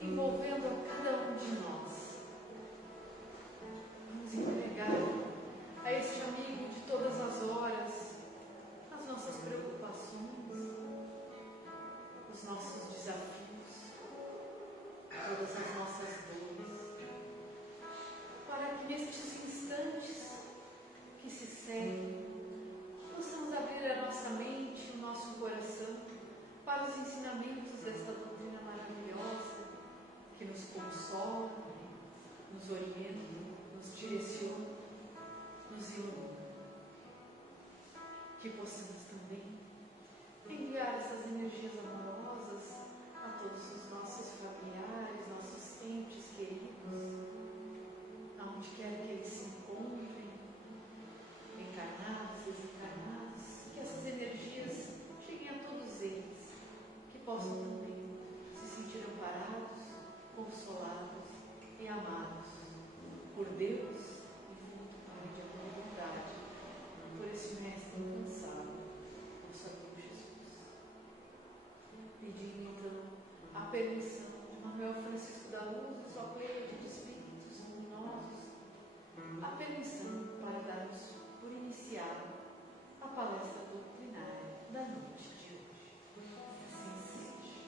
envolvendo a cada um de nós. Vamos entregar a este amigo de todas as horas as nossas preocupações, os nossos desafios, todas as nossas dores, para que nestes instantes que se seguem, possamos abrir a nossa mente, o nosso coração, para os ensinamentos desta doutrina maravilhosa, que nos consola, nos orienta, nos direciona, nos ilumina. Que possamos também enviar essas energias amorosas a todos os nossos familiares, nossos entes queridos, aonde quer que eles se encontrem, encarnados, desencarnados, que essas energias cheguem a todos eles, que possam também se sentir amparados, consolados e amados por Deus e junto Pai de amor e bondade, por esse Mestre incansável, nosso amigo Jesus. Pedindo então a permissão de Manuel Francisco da Luz, sua pleia de espíritos luminosos, a permissão para darmos por iniciada a palestra doutrinária da noite de hoje. Assim seja.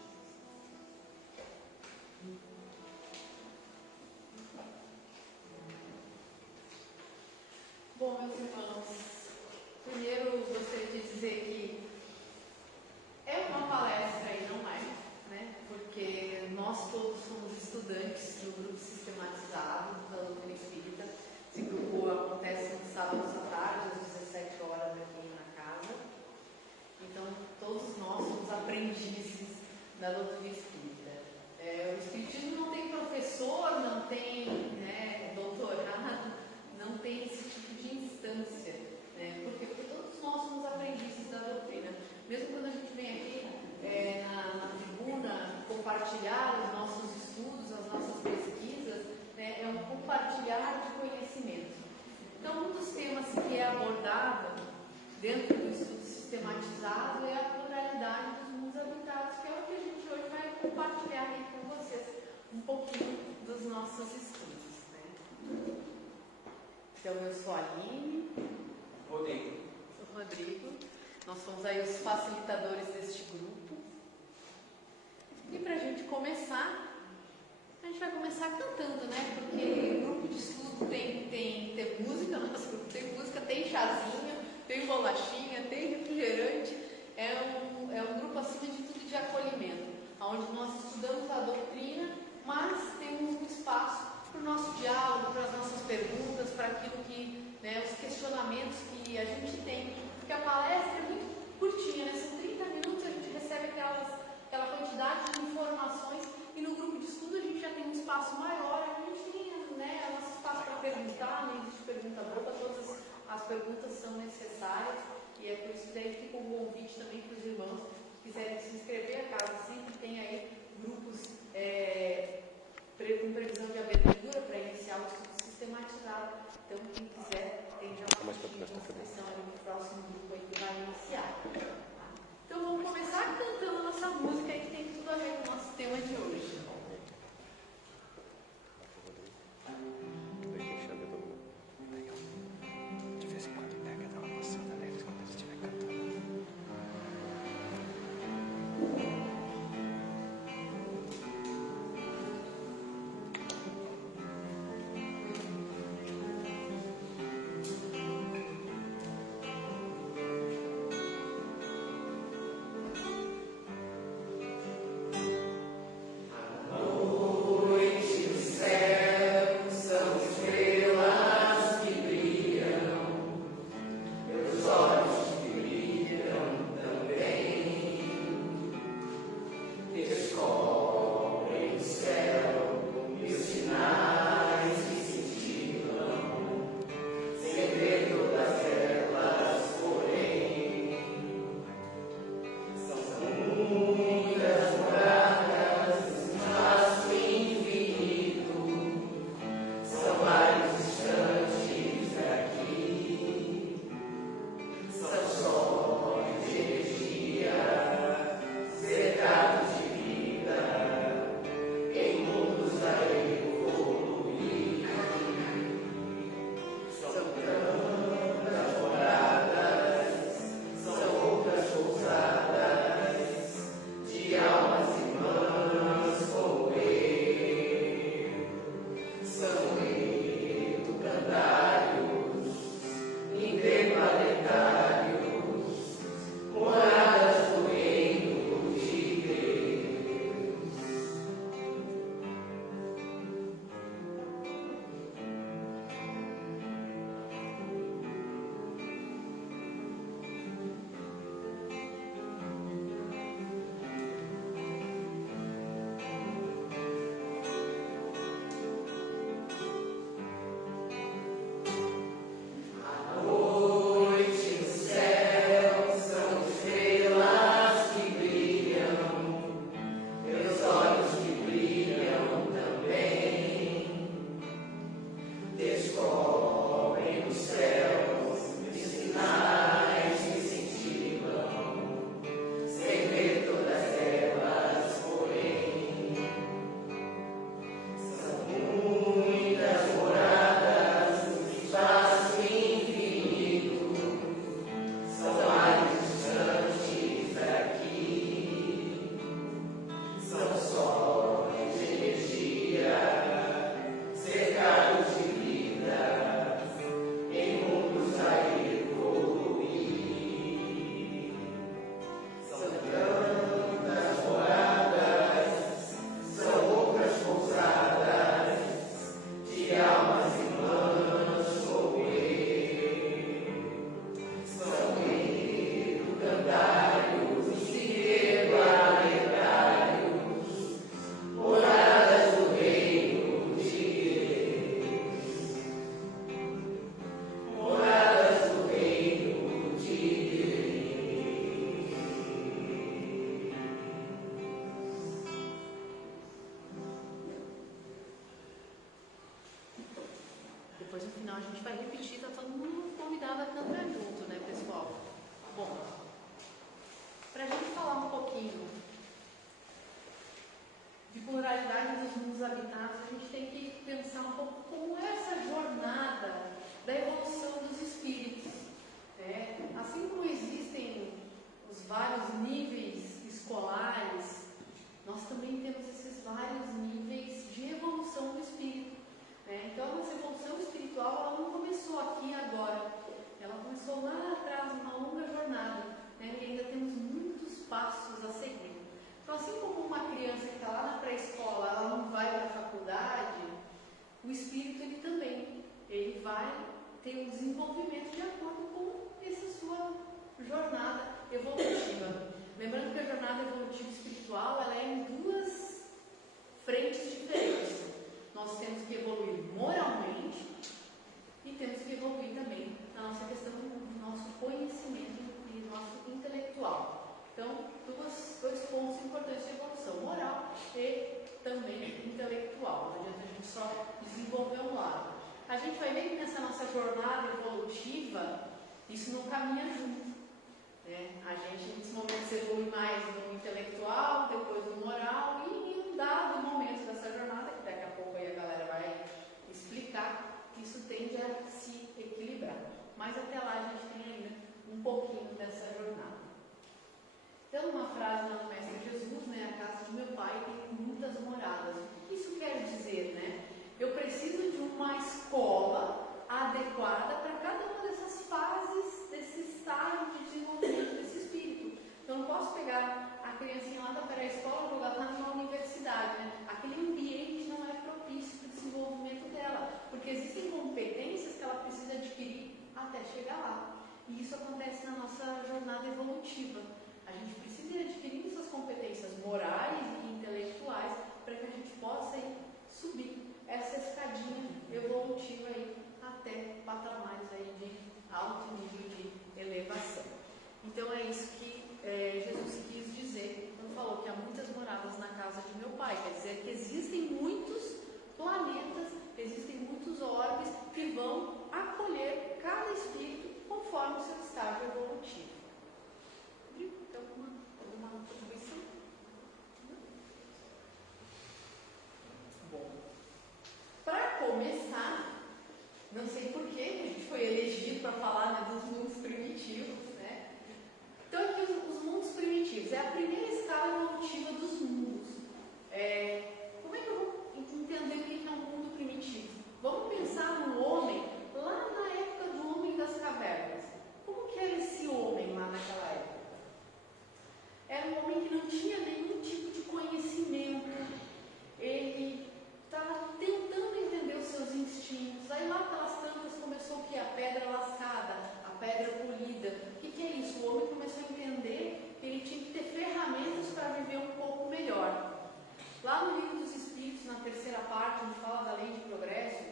Bom, meus irmãos, primeiro gostaria de dizer que é uma palestra e não é, né? Porque nós todos somos estudantes do grupo sistematizado da doutrina espírita. Esse grupo acontece nos sábados à tarde, às 17 horas aqui na casa. Então, todos nós somos aprendizes da doutrina espírita. O espiritismo não tem professor, não tem, né, doutorado, não tem esse tipo de instância, né? Por quê? Porque todos nós somos aprendizes da doutrina. Mesmo quando a gente vem aqui na tribuna compartilhar os nossos estudos, as nossas pesquisas, né, é um compartilhar de conhecimento. Então, um dos temas que é abordado dentro do estudo sistematizado é a pluralidade dos mundos habitados, que é o que a gente hoje vai compartilhar aí com vocês um pouquinho dos nossos estudos, né? Então, eu sou a Aline. Rodrigo. Sou o Rodrigo. Nós somos aí os facilitadores deste grupo. E para a gente começar, a gente vai começar cantando, né? Porque grupo de estudo tem música, nosso grupo tem música, tem chazinho, tem bolachinha, tem refrigerante. É um grupo, acima de tudo, de acolhimento, onde nós estudamos a doutrina, mas temos um espaço para o nosso diálogo, para as nossas perguntas, para aquilo que, né, os questionamentos que a gente tem. Porque a palestra é muito curtinha, né? São 30 minutos, a gente recebe aquela quantidade de informações, e no grupo de estudo a gente já tem um espaço maior, a gente tem, né, nosso espaço para perguntar, não existe pergunta boba, todas as perguntas são necessárias, e é por isso que daí fica um convite também para os irmãos que quiserem se inscrever. A casa sempre tem aí grupos com previsão de abertura para iniciar o estudo sistematizado. Então, quem quiser, tem já uma inscrição ali no próximo grupo aí que vai iniciar. Então, vamos começar cantando a nossa música aí, que tem tudo a ver com o nosso tema de hoje. De vez em quando pega, dá uma coçada neles quando eles estiverem cantando. gente vai repetir, está todo mundo convidado a cantar junto, né, pessoal? Bom, para a gente falar um pouquinho de pluralidade dos mundos habitados, a gente tem que pensar um pouco como é essa jornada da evolução dos espíritos. Assim como existem os vários níveis escolares, nós também temos esses vários níveis de evolução do espírito. Então, essa evolução espiritual ela não começou aqui e agora, ela começou lá atrás, uma longa jornada, e ainda temos muitos passos a seguir. Então, assim como uma criança que está lá na pré-escola, ela não vai para a faculdade, o espírito ele também, ele vai ter um desenvolvimento de acordo com essa sua jornada evolutiva. Lembrando que a jornada evolutiva espiritual ela é em duas frentes diferentes. Nós temos que evoluir moralmente e temos que evoluir também na nossa questão do nosso conhecimento e do nosso intelectual. Então, dois pontos importantes de evolução, moral e também intelectual. Não adianta a gente só desenvolver um lado. A gente vai ver que nessa nossa jornada evolutiva, isso não caminha junto. A gente, nesse momento, evolui mais no intelectual, depois no moral, e em um dado momento dessa jornada, que daqui a pouco aí a galera vai explicar, isso tende a se equilibrar. Mas até lá a gente tem ainda um pouquinho dessa jornada. Então, uma frase lá no Mestre Jesus, a casa de meu pai tem muitas moradas. O que isso quer dizer, Eu preciso de uma escola adequada para cada uma dessas fases, desse estágio de desenvolvimento desse espírito. Então, não posso pegar a criancinha lá da pré-escola e jogar lá numa universidade, Aquele ambiente não é propício para o desenvolvimento dela, porque existem competências que ela precisa adquirir até chegar lá. E isso acontece na nossa jornada evolutiva. A gente precisa ir adquirindo essas competências morais e intelectuais para que a gente possa ir subir essa escadinha evolutiva aí até patamares aí de alto nível de elevação. Então é isso que Jesus quis dizer quando falou que há muitas moradas na casa de meu pai. Quer dizer que existem muitos planetas, existem muitos orbes que vão acolher cada espírito conforme o seu estágio evolutivo. Então, alguma contribuição? Bom, para começar, não sei porquê, a gente foi elegido para falar dos mundos primitivos, Então, aqui os mundos primitivos, é a primeira escala evolutiva dos mundos. Como é que eu vou entender o que é um mundo primitivo? Vamos pensar no homem lá na época do homem das cavernas. Como que era esse homem lá naquela época? Era um homem que não tinha nenhum tipo de conhecimento. Ele estava tentando entender os seus instintos. Aí lá pelas tantas começou o que? A pedra lascada, a pedra polida. O que é isso? O homem começou a entender que ele tinha que ter ferramentas para viver um pouco melhor. Lá no Livro dos Espíritos, na terceira parte, onde fala da lei de progresso,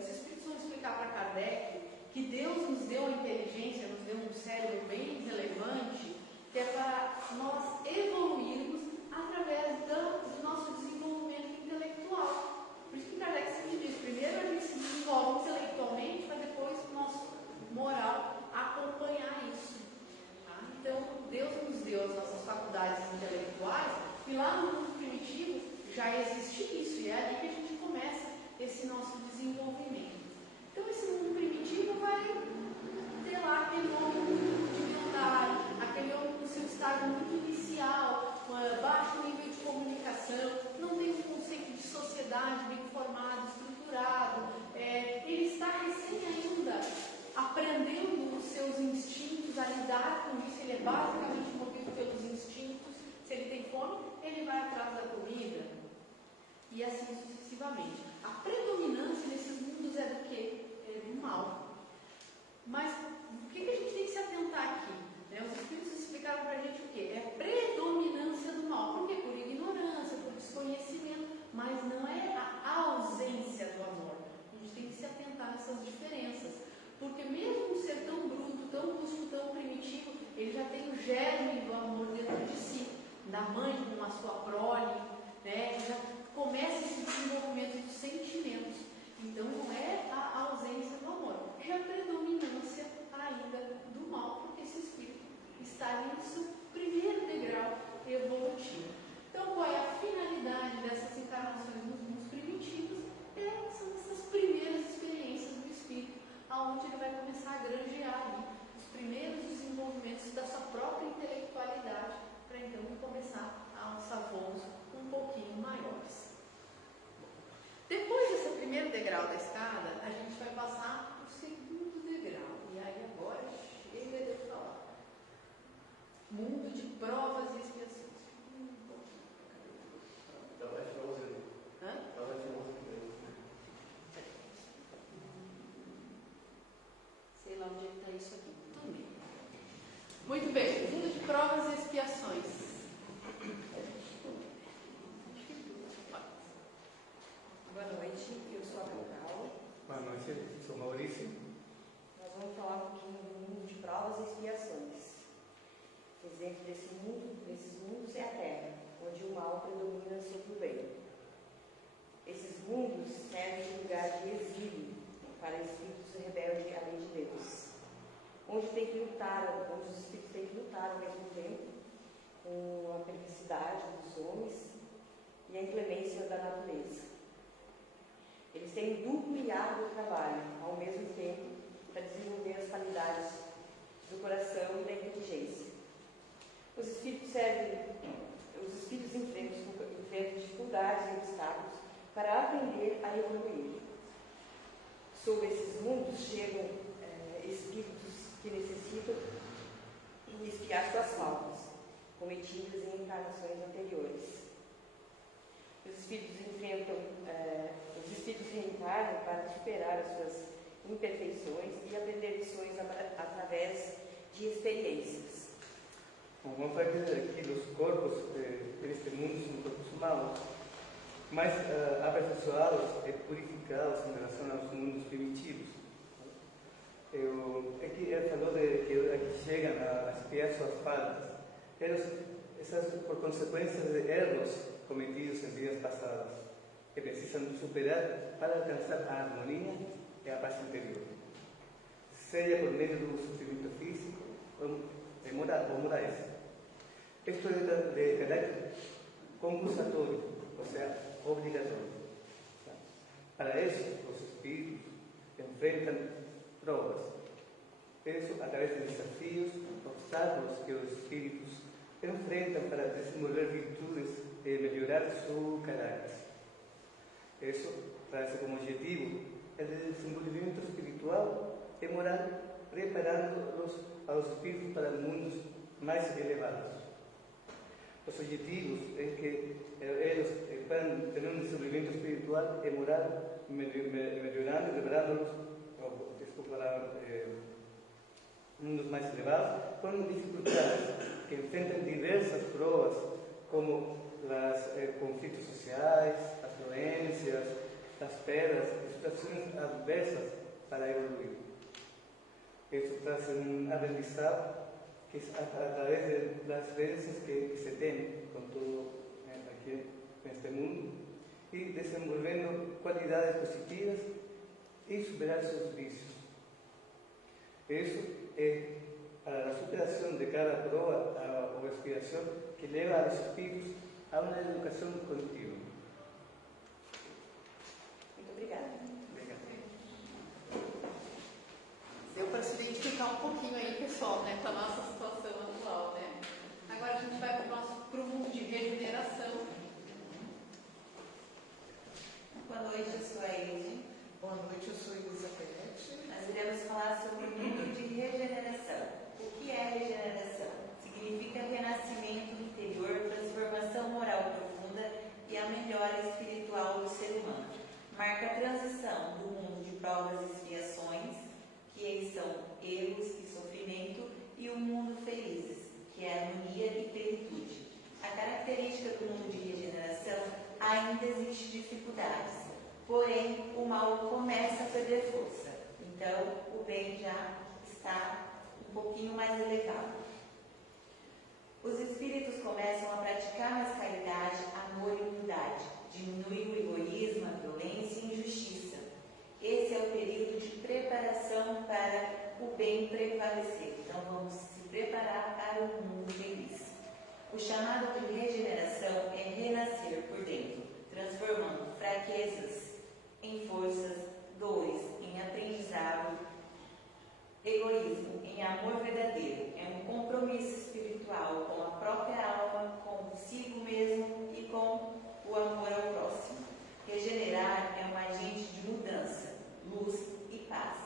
os Espíritos vão explicar para Kardec que Deus nos deu a inteligência, nos deu um cérebro bem relevante, que é para nós evoluirmos através do nosso desenvolvimento intelectual. Por isso que Kardec sempre diz, primeiro a gente se desenvolve intelectualmente, para depois o nosso moral acompanhar isso. Então, Deus nos deu as nossas faculdades intelectuais, e lá no mundo primitivo já existe isso, e é ali que a gente começa esse nosso desenvolvimento. Então, esse mundo primitivo vai ter lá aquele homem muito rudimentar, aquele homem com seu estágio muito inicial, baixo nível de comunicação, não tem um conceito de sociedade bem formado, estruturado, ele está recém ainda aprendendo os seus instintos, a lidar com isso, ele é basicamente movido pelos instintos. Se ele tem fome, ele vai atrás da comida, e assim sucessivamente. A predominância nesses mundos é do quê? É do mal. Mas o que a gente tem que se atentar aqui? Os Espíritos explicaram para a gente o quê? É a predominância do mal. Por quê? Por ignorância, por desconhecimento, mas não é a ausência do amor. A gente tem que se atentar nessas diferenças. Porque mesmo um ser tão bruto, tão rústico, tão primitivo, ele já tem o germe do amor dentro de si. Da mãe com a sua prole, já começa esse desenvolvimento dos sentimentos. Então não é a ausência do amor. predominância ainda do mal, porque esse espírito está ali no seu primeiro degrau evolutivo. Então, qual é a finalidade dessas encarnações nos mundos primitivos? São essas primeiras experiências do espírito, aonde ele vai começar a granjear ali os primeiros desenvolvimentos da sua própria intelectualidade, para então começar a alçar voos um pouquinho maiores. Depois desse primeiro degrau da escada, a gente vai passar para o segundo degrau. E aí agora chega de falar. Mundo de provas e expiações. Sei lá onde está isso aqui. Muito bem, mundo de provas e expiações. Boa noite, eu sou a Cacau. Boa noite, eu sou Maurício. Nós vamos falar um pouquinho do mundo de provas e expiações. O exemplo desses mundos é a Terra, onde o mal predomina sobre o bem. Esses mundos servem de lugar de exílio para espíritos rebeldes à lei de Deus, onde os espíritos têm que lutar ao mesmo tempo com a perversidade dos homens e a inclemência da natureza. Eles têm duplo e árduo trabalho, ao mesmo tempo, para desenvolver as qualidades do coração e da inteligência. Os espíritos enfrentam dificuldades e obstáculos para aprender a evoluir. Sobre esses mundos chegam espíritos que necessitam expiar suas faltas, cometidas em encarnações anteriores. Os espíritos reencarnam para superar as suas imperfeições e aprender lições através de experiências. Vamos falar aqui dos corpos deste mundo, são corpos humanos, mas aperfeiçoá-los e purificá-los em relação aos mundos primitivos. Aqui ele falou que aqui chegam a expiar suas faltas, essas por consequências de erros cometidos em vidas passadas, que precisam superar para alcançar a harmonia e a paz interior, seja por meio do sofrimento físico ou morais. Isto é de carácter compulsatório, ou seja, obrigatório. Para isso, os espíritos enfrentam provas. Isso através de desafios, obstáculos que os espíritos enfrentam para desenvolver virtudes e melhorar seu caráter. Isso traz como objetivo o desenvolvimento espiritual e moral, preparando-os aos espíritos para mundos mais elevados. Os objetivos é que eles puedan ter um desenvolvimento espiritual e moral, melhorando e preparando-los para mundos mais elevados, com dificuldades que enfrentam diversas provas, como os conflitos sociais, as doenças, as perdas, situações adversas para evoluir. Isso traz um aprendizado que através das experiências que se tem com tudo aqui neste mundo e desenvolvendo qualidades positivas e superar seus vícios. Isso é a superação de cada prova ou expiação que leva aos espíritos a uma educação contínua. Muito obrigada. Deu para se identificar um pouquinho aí, pessoal, né, com a nossa situação atual, né? Agora a gente vai para o mundo de regeneração. Boa noite, eu sou a Ede. Boa noite, eu sou Elizabeth. Nós iremos falar sobre o mundo de regeneração. O que é regeneração? Significa renascimento interior, transformação moral profunda e a melhora espiritual do ser humano. Marca a transição do mundo de provas e expiações, que são erros e sofrimento, e o mundo felizes, que é harmonia e plenitude. A característica do mundo de regeneração: ainda existe dificuldades, porém o mal começa a perder força. Então, o bem já está um pouquinho mais elevado. Os espíritos começam a praticar mais caridade, amor e humildade. Diminui o egoísmo, a violência e a injustiça. Esse é o período de preparação preparação para o bem prevalecer. Então vamos se preparar para um mundo feliz. O chamado de regeneração é renascer por dentro, transformando fraquezas em forças, dores em aprendizado, egoísmo em amor verdadeiro. É um compromisso espiritual com a própria alma, consigo mesmo e com o amor ao próximo. Regenerar é um agente de mudança, luz e paz.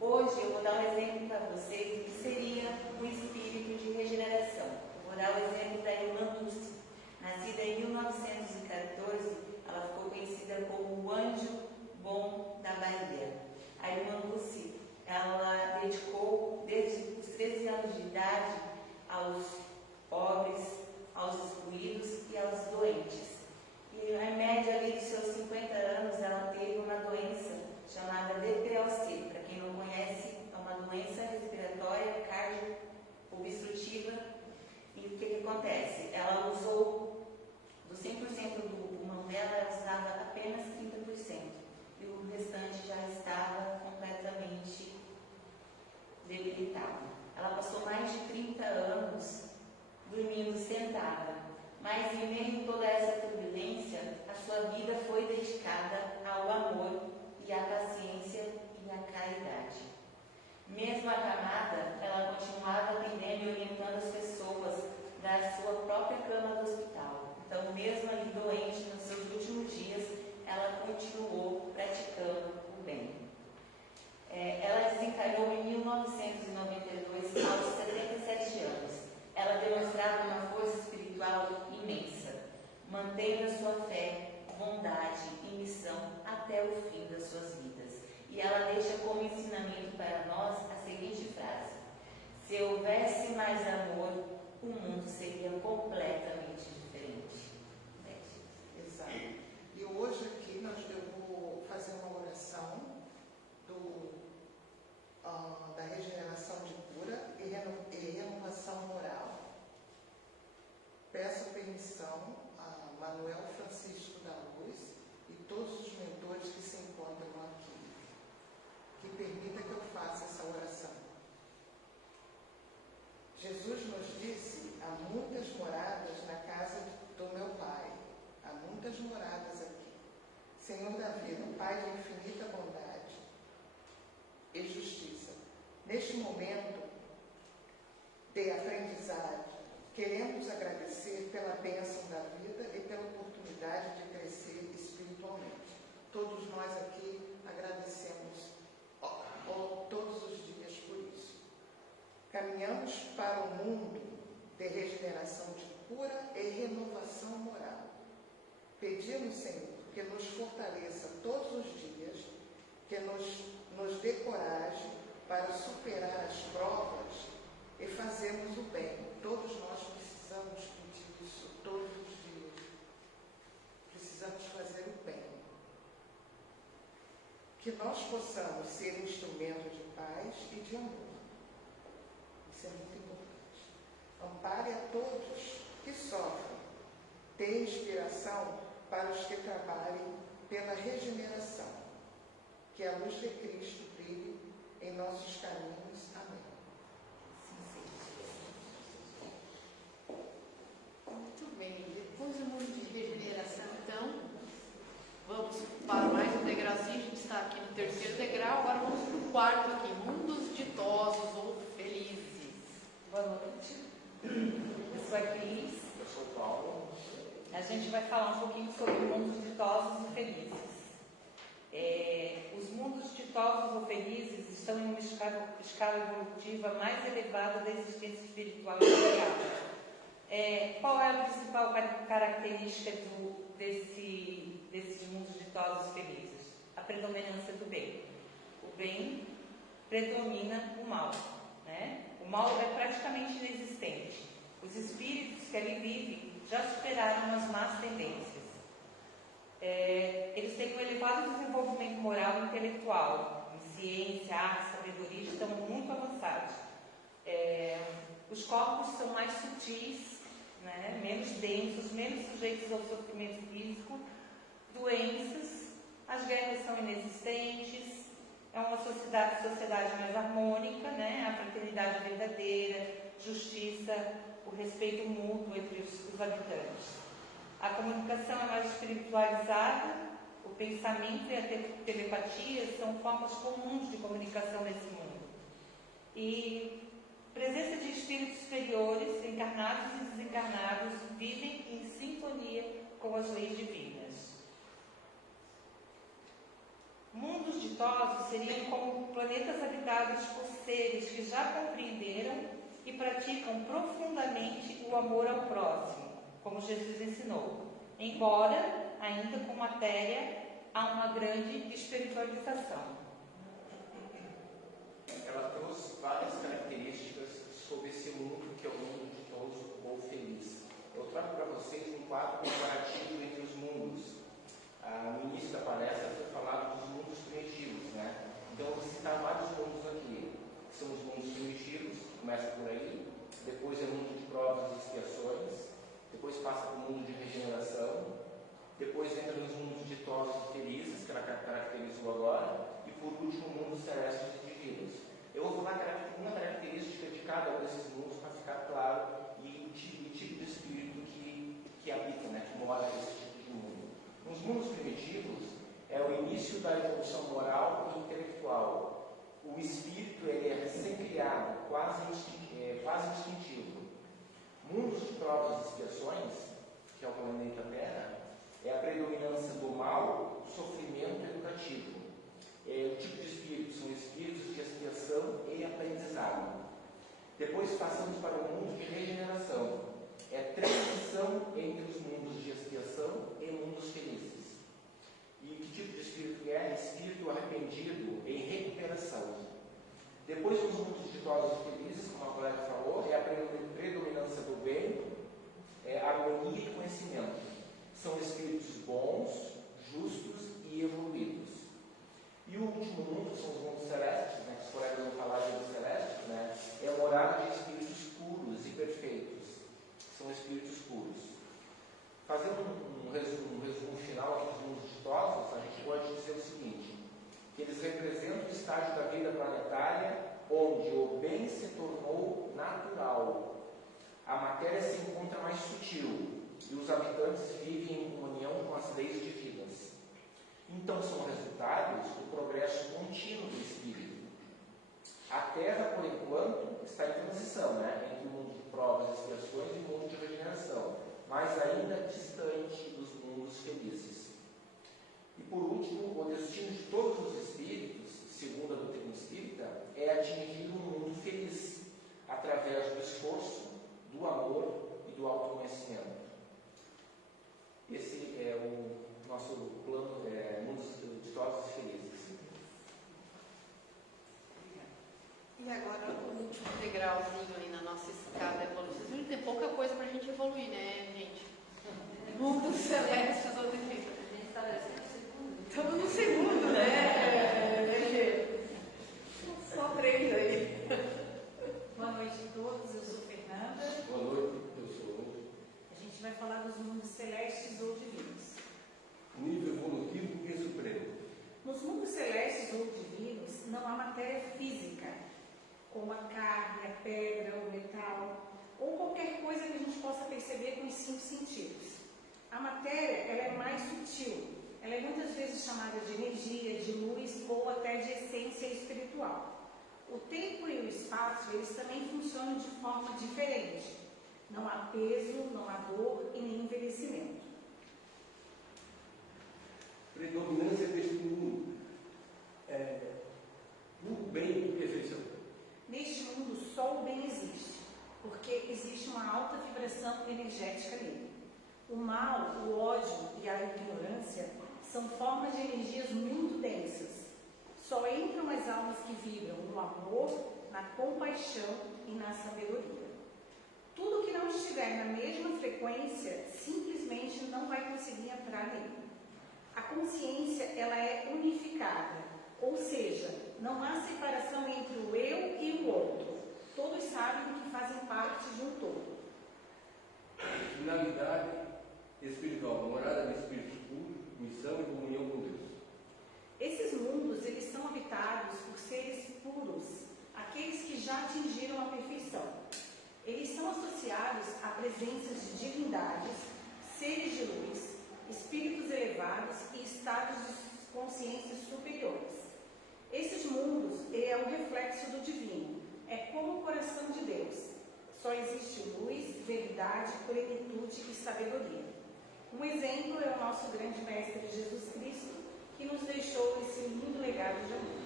Hoje eu vou dar um exemplo para vocês do que seria um espírito de regeneração. Eu vou dar o exemplo da irmã Dulce. Nascida em 1914, ela ficou conhecida como o Anjo Bom da Bahia. A irmã Dulce, ela dedicou desde os 13 anos de idade aos pobres, aos excluídos e aos doentes. E a média ali dos seus 50 anos, ela teve uma doença chamada DPLC. Para quem não conhece, é uma doença respiratória cardio-obstrutiva. E o que acontece? Ela usou, do 100% do pulmão dela, ela usava apenas 30%. E o restante já estava completamente debilitado. Ela passou mais de 30 anos dormindo sentada. Mas em meio a toda essa turbulência, a sua vida foi dedicada ao amor e à paciência e à caridade. Mesmo acamada, ela continuava atendendo e orientando as pessoas da sua própria cama do hospital. Então, mesmo ali doente, nos seus últimos dias, ela continuou praticando o bem. Ela desencarnou em 1992, aos 77 anos. Ela demonstrava uma força espiritual imensa, mantendo a sua fé, bondade e missão até o fim das suas vidas. E ela deixa como ensinamento para nós a seguinte frase: se houvesse mais amor, o mundo seria completamente diferente. Exato. E hoje aqui eu vou fazer uma oração da regeneração de cura e renovação moral. Peço permissão a Manuel Francisco da Luz e todos os mentores que se encontram aqui, que permita que eu faça essa oração. Jesus nos disse: há muitas moradas na casa do meu Pai, há muitas moradas aqui. Senhor da vida, Pai de infinita bondade e justiça, neste momento de aprendizado, queremos agradecer pela bênção da vida e pela oportunidade de crescer espiritualmente. Todos nós aqui agradecemos todos os dias por isso. Caminhamos para um mundo de regeneração de cura e renovação moral. Pedimos, Senhor, que nos fortaleça todos os dias, que nos dê coragem para superar as provas e fazermos o bem. Todos nós precisamos pedir isso todos os dias. Precisamos fazer o bem. Que nós possamos ser instrumento de paz e de amor. Isso é muito importante. Ampare a todos que sofrem. Dê inspiração para os que trabalhem pela regeneração. Que a luz de Cristo brilhe em nossos caminhos. Amém. Muito bem, depois do mundo de regeneração, então, vamos para mais um degrauzinho. A gente está aqui no terceiro degrau, agora vamos para o quarto aqui, mundos ditosos ou felizes. Boa noite. Eu sou a Cris. Eu sou o Paulo. A gente vai falar um pouquinho sobre mundos ditosos e felizes. Os mundos ditosos ou felizes estão em uma escala evolutiva mais elevada da existência espiritual e material. Qual é a principal característica desses mundos ditosos e felizes? A predominância do bem. O bem predomina o mal, né? O mal é praticamente inexistente. Os espíritos que ali vivem já superaram as más tendências. Eles têm um elevado desenvolvimento moral e intelectual. Em ciência, arte, sabedoria estão muito avançados. Os corpos são mais sutis, né? Menos densos, menos sujeitos ao sofrimento físico, doenças, as guerras são inexistentes, É uma sociedade mais harmônica, né? A fraternidade verdadeira, justiça, o respeito mútuo entre os habitantes. A comunicação é mais espiritualizada, o pensamento e a telepatia são formas comuns de comunicação nesse mundo. E presença de espíritos superiores, encarnados e desencarnados, vivem em sintonia com as leis divinas. Mundos ditosos seriam como planetas habitados por seres que já compreenderam e praticam profundamente o amor ao próximo, como Jesus ensinou. Embora, ainda com matéria, há uma grande espiritualização. Ela trouxe várias características sobre esse mundo que é o mundo ditoso ou feliz. Eu trago para vocês um quadro comparativo entre os mundos. No início da palestra foi falado dos mundos primitivos, né? Então eu vou citar vários mundos aqui. São os mundos primitivos, começa por aí, depois é o mundo de provas e expiações, depois passa para o mundo de regeneração, depois entra nos mundos ditosos e felizes, que ela caracterizou agora, e por último o mundo celestes e divinos. Eu vou falar uma característica de cada um desses mundos para ficar claro e o tipo de espírito que habita, né, que mora nesse tipo de mundo. Nos mundos primitivos é o início da evolução moral e intelectual. O espírito ele é recém-criado, quase instintivo. Mundos de provas e expiações, que é o planeta Terra, é a predominância do mal, sofrimento educativo. O tipo de espírito são espíritos de expiação e aprendizado. Depois passamos para o mundo de regeneração. É transição entre os mundos de expiação e mundos felizes. E que tipo de espírito é? Espírito arrependido em recuperação. Depois dos mundos ditosos e felizes, como a colega falou, é a predominância do bem, harmonia e conhecimento. São espíritos bons, justos e evoluídos. E o último mundo são os mundos celestes, né, que os colegas vão falar de mundos celestes, né, é a morada de espíritos puros e perfeitos. São espíritos puros. Fazendo um resumo final aqui dos mundos ditosos, a gente pode dizer o seguinte, que eles representam o estágio da vida planetária onde o bem se tornou natural. A matéria se encontra mais sutil e os habitantes vivem em comunhão com as leis divinas. Então são resultados do progresso contínuo do espírito. A Terra, por enquanto, está em transição, né, entre o mundo de provas e expiações e o mundo de regeneração, mas ainda distante dos mundos felizes. E por último, o destino de todos os espíritos, segundo a doutrina espírita, é atingir um mundo feliz, através do esforço, do amor e do autoconhecimento. Esse é o nosso plano, mundos ditosos e felizes. E agora o último degrauzinho aí na nossa escada evolutiva. Vocês viram que tem pouca coisa pra gente evoluir, né, gente? Mundos celestes ou divinos. A gente está no segundo. Estamos no segundo, né? Só 3 aí. Boa noite a todos, eu sou Fernanda. Boa noite, eu sou. A gente vai falar dos mundos celestes ou divinos. Nível evolutivo e supremo. Nos mundos celestes ou divinos não há matéria física, como a carne, a pedra, o metal, ou qualquer coisa que a gente possa perceber com os 5 sentidos. A matéria ela é mais sutil, ela é muitas vezes chamada de energia, de luz ou até de essência espiritual. O tempo e o espaço, eles também funcionam de forma diferente. Não há peso, não há dor e nem envelhecimento. Predominância deste mundo. O bem e perfeição. Neste mundo, só o bem existe, porque existe uma alta vibração energética nele. O mal, o ódio e a ignorância são formas de energias muito densas. Só entram as almas que vibram no amor, na compaixão e na sabedoria. Tudo que não estiver na mesma frequência simplesmente não vai conseguir entrar nele. A consciência ela é unificada, ou seja, não há separação entre o eu e o outro. Todos sabem que fazem parte de um todo. Finalidade espiritual, morada de espíritos puros, missão e comunhão com Deus. Esses mundos eles são habitados habitados por seres puros, aqueles que já atingiram a perfeição. Eles são associados a presenças de divindades, seres de luz, espíritos elevados e estados de consciência superiores. Esses mundos é o reflexo do divino, é como o coração de Deus. Só existe luz, verdade, plenitude e sabedoria. Um exemplo é o nosso grande mestre Jesus Cristo, que nos deixou esse lindo legado de amor.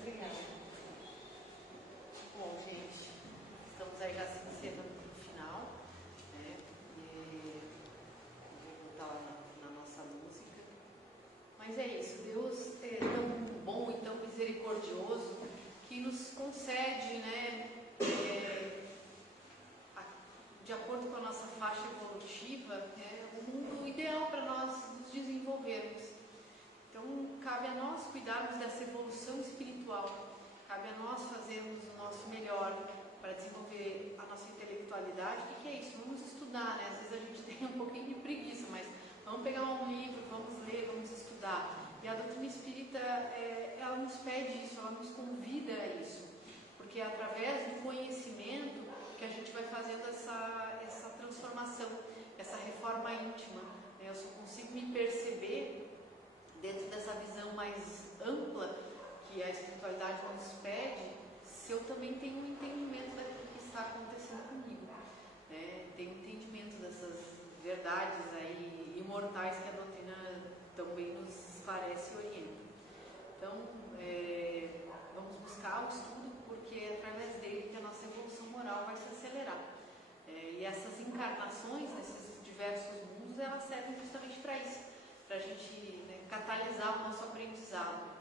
Obrigada. Bom, gente, estamos aí já se encerrando no final, né? Vou voltar lá na nossa música. Mas é isso, Deus é tão bom e tão misericordioso que nos concede, né, de acordo com a nossa faixa evolutiva, o mundo ideal para nós nos desenvolvermos. Então, cabe a nós cuidarmos dessa evolução espiritual, cabe a nós fazermos o nosso melhor para desenvolver a nossa intelectualidade. O que é isso? Vamos estudar, né? Às vezes a gente tem um pouquinho de preguiça, mas vamos pegar um livro, vamos ler, vamos estudar. E a doutrina espírita, ela nos pede isso, ela nos convida a isso, porque é através do conhecimento que a gente vai fazendo essa transformação, essa reforma íntima. Né? Eu só consigo me perceber dentro dessa visão mais ampla que a espiritualidade nos pede, se eu também tenho um entendimento daquilo que está acontecendo comigo, né? Tenho um entendimento dessas verdades aí imortais que a doutrina também nos esclarece e orienta. Então, vamos buscar o estudo, porque é através dele que a nossa evolução moral vai se acelerar. E essas encarnações nesses diversos mundos, elas servem justamente para isso, para a gente, né, catalisar o nosso aprendizado.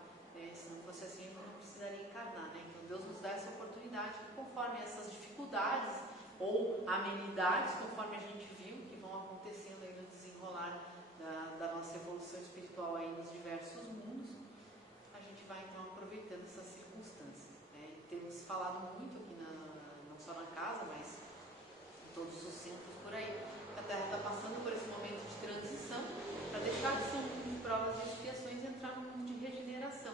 Se não fosse assim, eu não precisaria encarnar, né? Então Deus nos dá essa oportunidade, que conforme essas dificuldades ou amenidades, conforme a gente viu, que vão acontecendo aí no desenrolar da nossa evolução espiritual aí nos diversos mundos, a gente vai então aproveitando essas circunstâncias, né? Temos falado muito aqui, não só na casa, mas em todos os centros por aí, a Terra está passando por esse momento de transição para deixar de ser um mundo de provas e expiações e entrar num mundo de regeneração.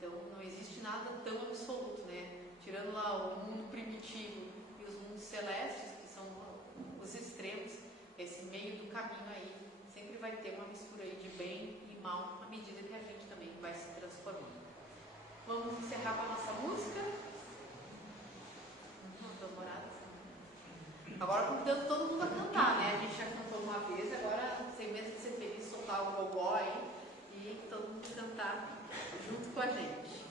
Então não existe nada tão absoluto, né? Tirando lá o mundo primitivo e os mundos celestes, que são os extremos, esse meio do caminho aí sempre vai ter uma mistura aí de bem e mal à medida que a gente também vai se transformando. Vamos encerrar com a nossa música. Agora convidando todo mundo a cantar, né? A gente já cantou uma vez, agora sem medo de ser feliz, soltar o gogó aí e todo mundo cantar junto com a gente.